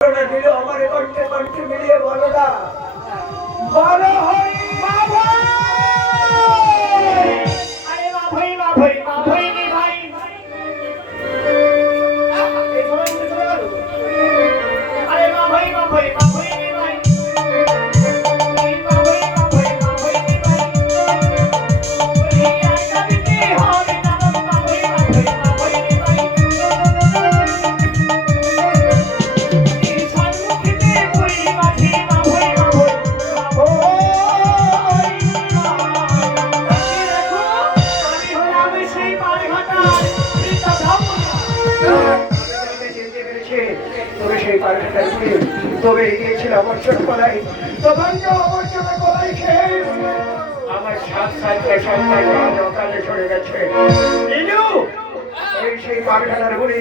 আমার কণ্ঠে কণ্ঠে মিলিয়ে বলো না, বলো হই মা ভাই। আরে মা ভাই মা ভাই মা ভাই রে ভাই আরে মা ভাই মা ভাই মা ভাই রে ভাই তবে গিয়েছিল অবসর কলাই, তখন অবসর কলাই খেয়ে আমার 7 সালকে সন্তান অকালে চলে গেছে। সেই পাগলার গুলি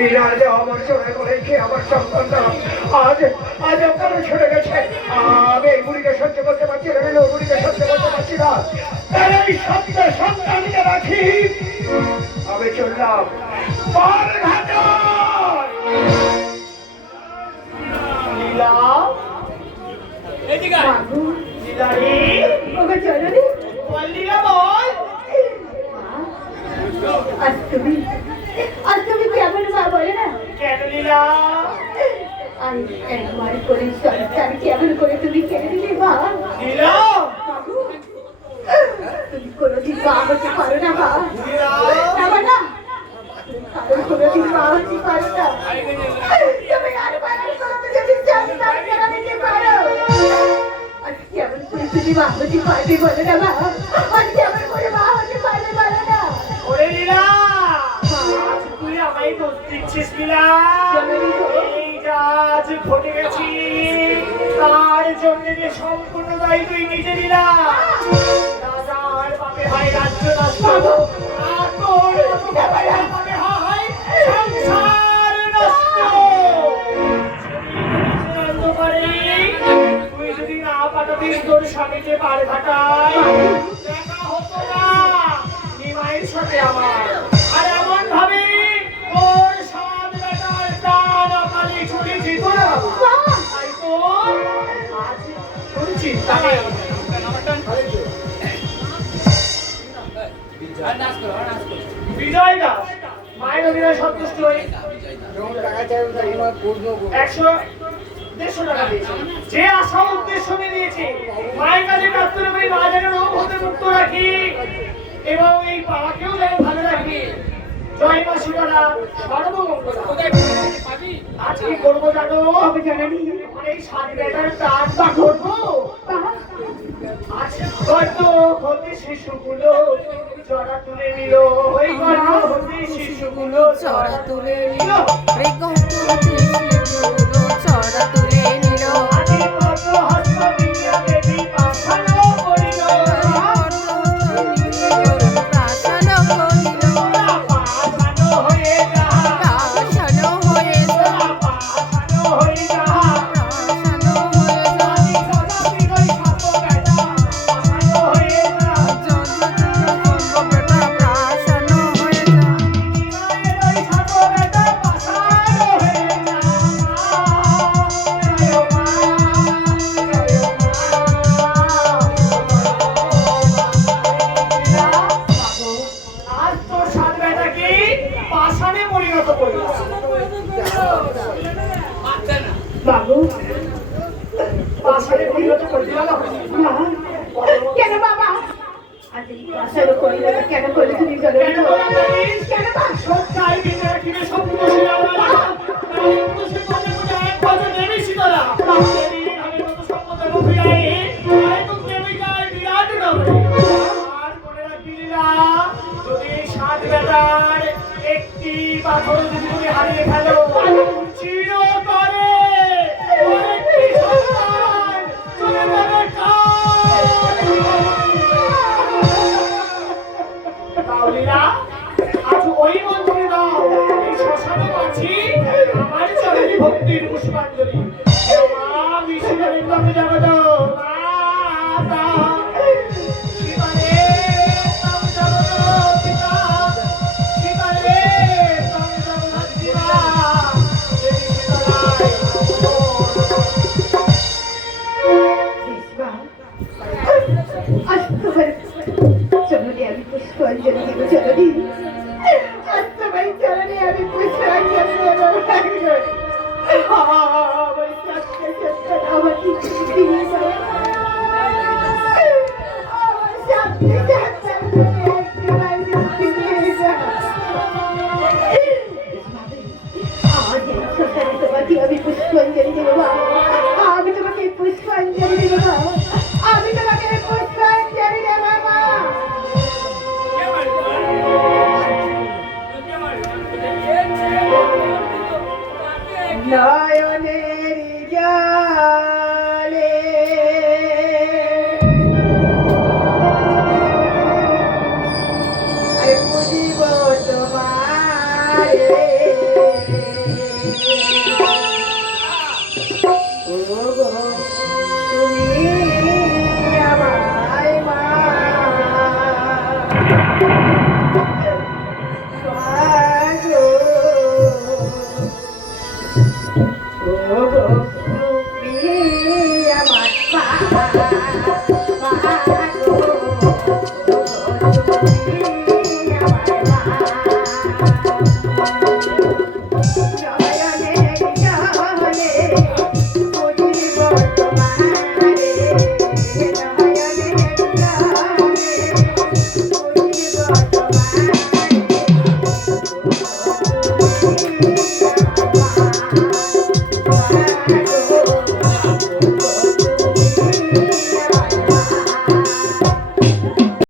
এই রাজা অবসরে কলাই খেয়ে আমার সন্তানটা আজ আজ অকালে চলে গেছে। আমি এই গুলিকে সহ্য করতে পারছি না, গুলিকে সহ্য করতে পারছি না। এই সত্য সন্তানকে রাখি আমি চললাম পারঘাট। তুমি কেমন মা বলে না? কেন লীলা? একবার করে সন্তান কেমন করে তুমি কেড়ে দিলে মা? লীলা তুমি কোনোদিন মা হতে পারো না মা, না কারণ কোনোদিন মা হতে পারো না। তুমি আর বাড়ির কোনো যদি সন্তান কেড়ে নিতে পারো, আজ কেমন করে তুমি মা হতে পারবে বলো না মা? আজ কেমন করে মা হতে পারবে বলো না? ওরে লীলা, তুই আমায় দোষ দিচ্ছিস লীলা। এই কাজ ঘটে গেছি, তার জন্য যে সম্পূর্ণ দায়ী তুই নিজে লীলা। রাজার বাপে হয় রাজ্য নষ্ট, আর তোর বাপে হয় সংসার নষ্ট। তুই যদি না পাঠাতিস তোর স্বামীকে পার ঘাটায়, দেখা হতো না নিমাইয়ের সাথে আমার। আর এমন ভাবে ওর 7 বেটার প্রাণ অকালে ছুটে যেত না। তাই তো আজ তোর চিন্তা নেই। বিজয় দাস মায়ের অভিনয় সন্তুষ্ট হয়ে 100-150 টাকা দিয়েছে। যে আশা উদ্দেশ্য নিয়ে দিয়েছে মায়ের কাছে প্রার্থনা করি মা যেন রোগ হতে মুক্ত রাখি এবং এই পাড়াকেও যেন ভালো রাখি। জয় মা শিবরা সর্বমঙ্গলা। আজ কি করবো জানো? আমি জানি এই 7 বেটার প্রাণটা করবো। আজ গর্ত হতে শিশুগুলো জড়া তুলে নিল, ওই গর্ত হতে শিশুগুলো জড়া তুলে নিল। চড়া তুলে নিল। আদি কত হস্ত বিদ্যা দেবী পাঠানো করিল, প্রাসানো করিল। পাঠানো হয়ে যাহা, প্রাসানো হয়ে যা, পাঠানো হয়ে যাহা। প্রাসানো হয়ে যা। আদি কত বিজয় ছাত্র বেটা পাঠানো হয়ে যাহা। বেটা প্রাসানো হয়ে যা। বিজয় ছাত্র বেটা পাঠানো হয়ে যাহা। জয় মা, আজ তোর 7 বেটাকে পাষাণে পরিণত করলাম। বাবু পাষাণে পরিণত করে দিলাম। মা, কেন বাবা আজ এই আশারও করিল না? কেন করলে তুমি বলো কেন বলা জানিস? কেন মা? সত্যি বেঁচে রাখিবে সপ্তদশী রাবণা। তাই পুরুষের পদে পদে 1 বছর নেমেছি তোরা। আমি কত সম্পদের অভিনয়ে একদম নেমে যায় বিরাট নগরে। আর মনে রাখবি লীলা, যদি এই 7 বেটার একটি পাথর যদি তুমি হারিয়ে ফেলো, চিরতরে ওর একটি সন্তান চলে যাবে কাল। তাও লীলা, আজ ওই মন্ত্রে দাও এই শ্মশানে পাচ্ছি আমার চরণে ভক্তির পুষ্পাঞ্জলি। মা বিষ্ণুরের কাছে যাবো তো মাতা শিবারে তাও যাবো তো পিতা শিবারে তাও যাবো না শিবা দেবী সীতারায় পুষ্পাঞ্জলি দেবো মা, আমি তোমাকে পুষ্পাঞ্জলি দেবো মা।